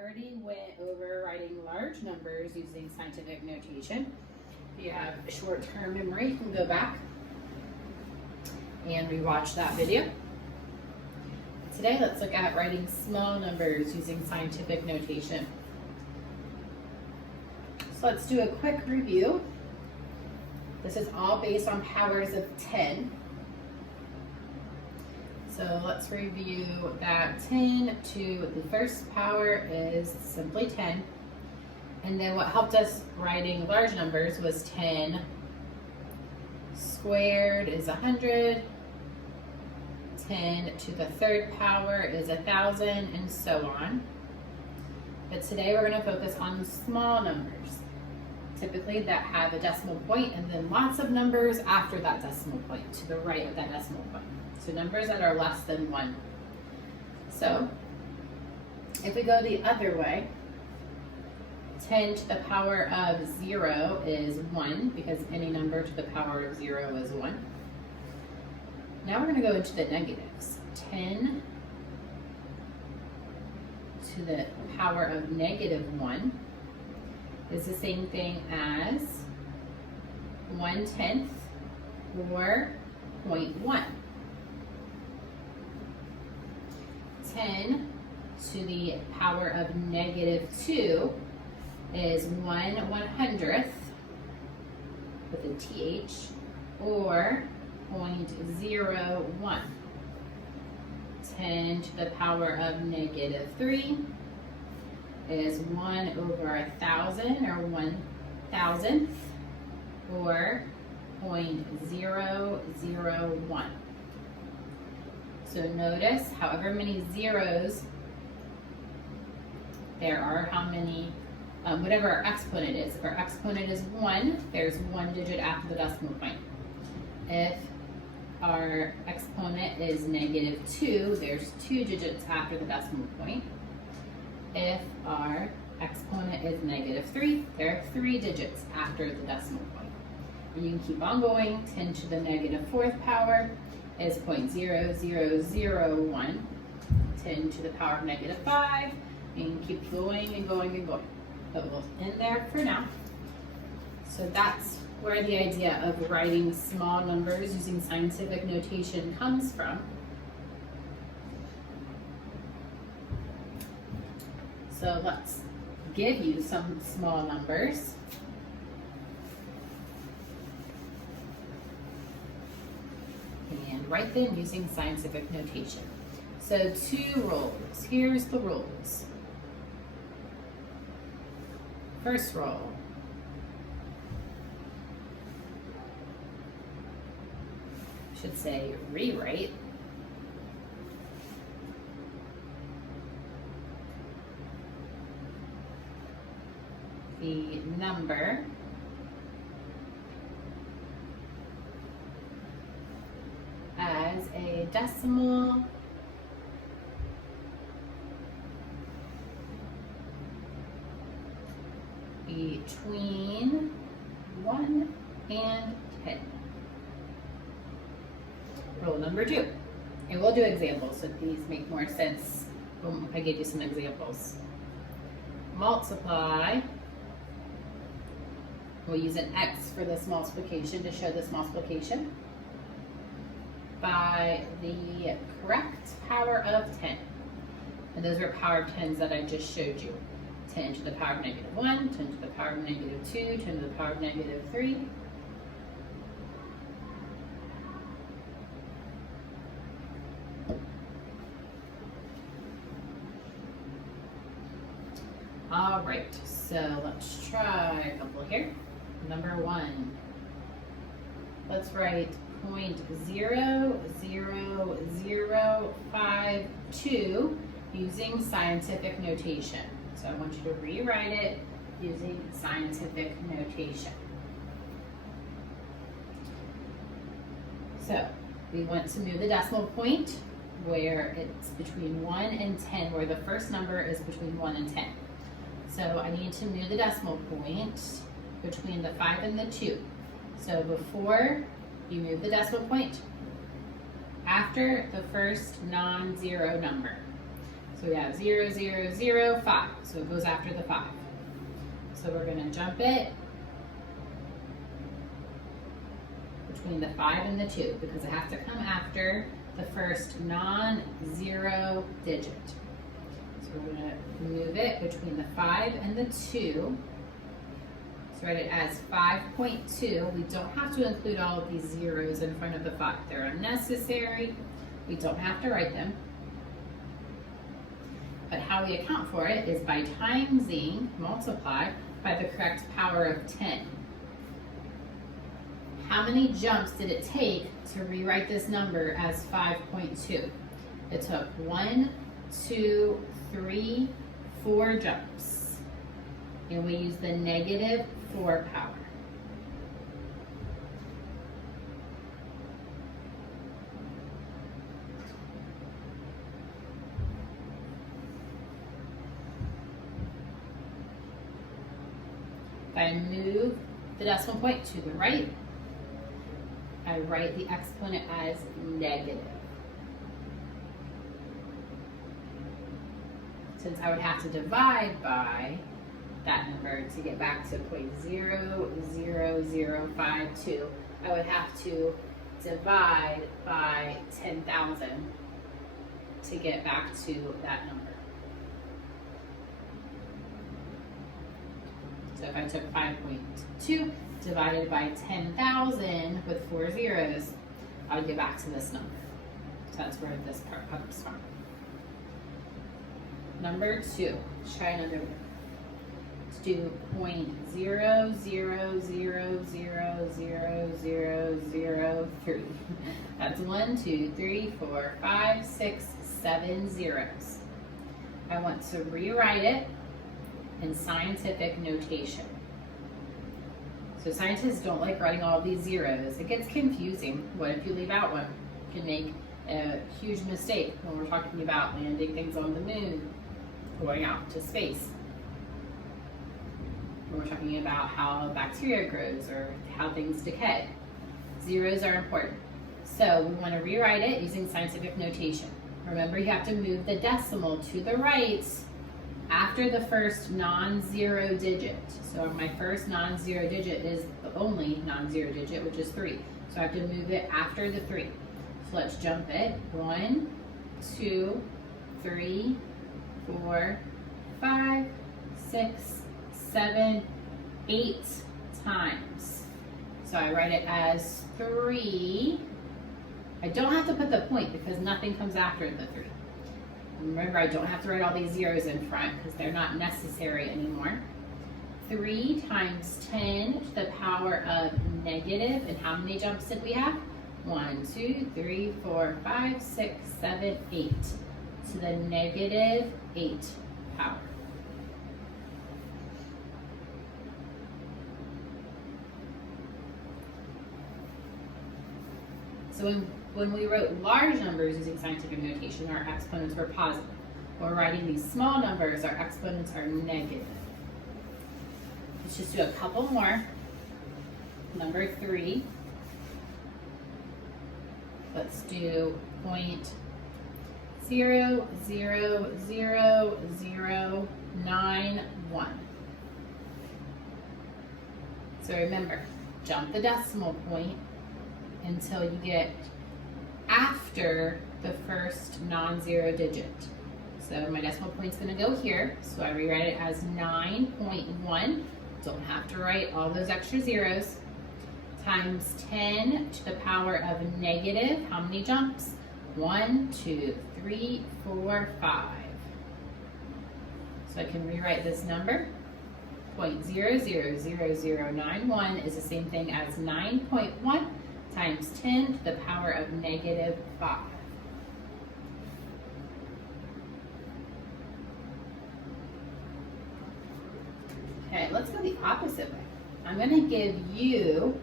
already went over writing large numbers using scientific notation. If you have short-term memory, you can go back and rewatch that video. Today, let's look at writing small numbers using scientific notation. So let's do a quick review. This is all based on powers of 10. So let's review that 10 to the first power is simply 10. And then what helped us writing large numbers was 10 squared is 100. 10 to the third power is 1,000, and so on. But today we're going to focus on small numbers, typically that have a decimal point and then lots of numbers after that decimal point, to the right of that decimal point. So numbers that are less than 1. So if we go the other way, 10 to the power of 0 is 1, because any number to the power of 0 is 1. Now we're going to go into the negatives. 10 to the power of negative 1 is the same thing as 1/10 or 0.1. 10 to the power of negative 2 is 1/100th with a TH, or 0.01. 10 to the power of negative 3 is 1/1000 or 1,000th, or 0.001. So notice however many zeros there are, how many, whatever our exponent is. If our exponent is 1, there's 1 digit after the decimal point. If our exponent is negative 2, there's 2 digits after the decimal point. If our exponent is negative 3, there are 3 digits after the decimal point. And you can keep on going. 10 to the negative 4th power is 0.0001. 10 to the power of negative 5, and you can keep going and going and going. But we'll end there for now. So that's where the idea of writing small numbers using scientific notation comes from. So let's give you some small numbers. And write them using scientific notation. So 2 rules. Here's the rules. First rule. Should say rewrite. The number as a decimal between 1 and 10. Rule number 2. And we'll do examples so these make more sense when I give you some examples. Multiply. We'll use an X for this multiplication to show this multiplication by the correct power of 10. And those are power of 10s that I just showed you. 10 to the power of negative 1, 10 to the power of negative 2, 10 to the power of negative 3. All right, so let's try a couple here. Number 1. Let's write 0.00052 using scientific notation. So I want you to rewrite it using scientific notation. So we want to move the decimal point where it's between 1 and 10, where the first number is between 1 and 10. So I need to move the decimal point between the 5 and the 2. So before you move the decimal point, after the first non-zero number. So we have 0, 0, 0, 5. So it goes after the 5. So we're going to jump it between the 5 and the 2 because it has to come after the first non-zero digit. So we're going to move it between the 5 and the 2. So write it as 5.2. We don't have to include all of these zeros in front of the 5. They're unnecessary. We don't have to write them. But how we account for it is by timesing, multiply, by the correct power of 10. How many jumps did it take to rewrite this number as 5.2? It took 1, 2, 3, 4 jumps. And we use the negative 4 power. If I move the decimal point to the right, I write the exponent as negative. Since I would have to divide by that number to get back to 0.00052, I would have to divide by 10,000 to get back to that number. So if I took 5.2 divided by 10,000 with 4 zeros, I would get back to this number. So that's where this part comes from. Number 2, let's try another one. Let's do 0.00000003. That's 1, 2, 3, 4, 5, 6, 7 zeros. I want to rewrite it in scientific notation. So scientists don't like writing all these zeros. It gets confusing. What if you leave out one? You can make a huge mistake when we're talking about landing things on the moon, going out to space. When we're talking about how bacteria grows or how things decay. Zeros are important. So we want to rewrite it using scientific notation. Remember, you have to move the decimal to the right after the first non-zero digit. So my first non-zero digit is the only non-zero digit, which is 3. So I have to move it after the 3. So let's jump it. 1, 2, 3, 4, 5, 6, 7, 8 times. So I write it as 3. I don't have to put the point because nothing comes after the 3. Remember, I don't have to write all these zeros in front because they're not necessary anymore. 3 times 10 to the power of negative, and how many jumps did we have? 1, 2, 3, 4, 5, 6, 7, 8 to the negative 8 power. So when we wrote large numbers using scientific notation, our exponents were positive. When we're writing these small numbers, our exponents are negative. Let's just do a couple more. Number 3. Let's do 0.0000091. So remember, jump the decimal point until you get after the first non-zero digit. So my decimal point's going to go here, so I rewrite it as 9.1. Don't have to write all those extra zeros. Times 10 to the power of negative, how many jumps? 1, 2, 3, 4, 5. So I can rewrite this number. 0.000091 is the same thing as 9.1 times 10 to the power of negative 5. Okay, let's go the opposite way. I'm going to give you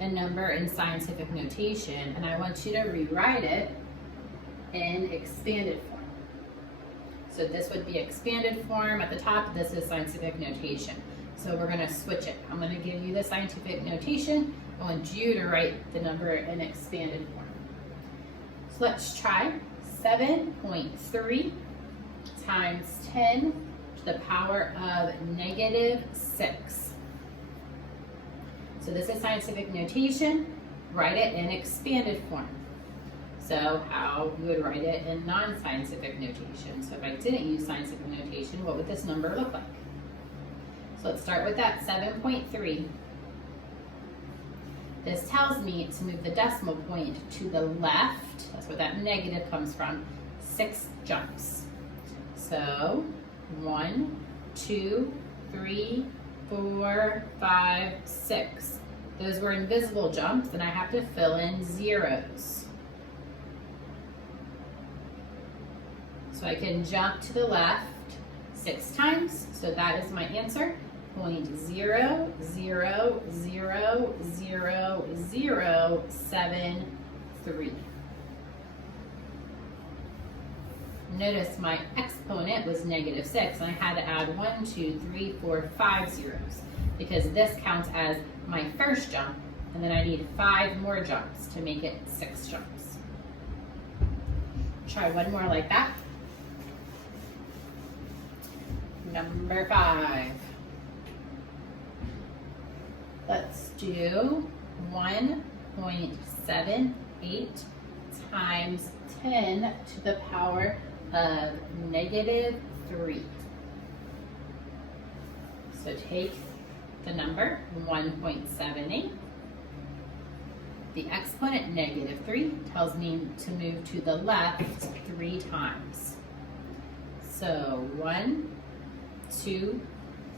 a number in scientific notation, and I want you to rewrite it in expanded form. So this would be expanded form at the top. This is scientific notation. So we're going to switch it. I'm going to give you the scientific notation. I want you to write the number in expanded form. So let's try 7.3 times 10 to the power of -6. So this is scientific notation. Write it in expanded form. So how you would write it in non-scientific notation. So if I didn't use scientific notation, what would this number look like? So let's start with that 7.3. This tells me to move the decimal point to the left. That's where that negative comes from. 6 jumps. So 1, 2, 3, 4, 5, 6. Those were invisible jumps, and I have to fill in zeros. So I can jump to the left 6 times. So that is my answer. 0.000073. Notice my exponent was -6, and I had to add 1, 2, 3, 4, 5 zeros because this counts as my first jump, and then I need 5 more jumps to make it 6 jumps. Try one more like that. Number 5. Let's do 1.78 times 10 to the power of -3. So take the number 1.78. The exponent -3 tells me to move to the left 3 times. So 1, 2,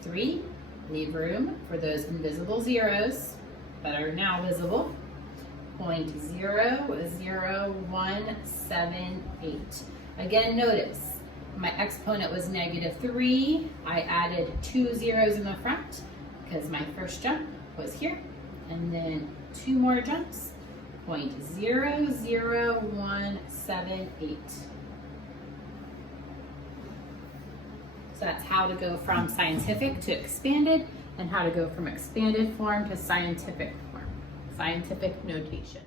3. Leave room for those invisible zeros that are now visible. 0.00178. Again, notice my exponent was -3. I added 2 zeros in the front because my first jump was here, and then 2 more jumps. 0.00178. So that's how to go from scientific to expanded, and how to go from expanded form to scientific form, scientific notation.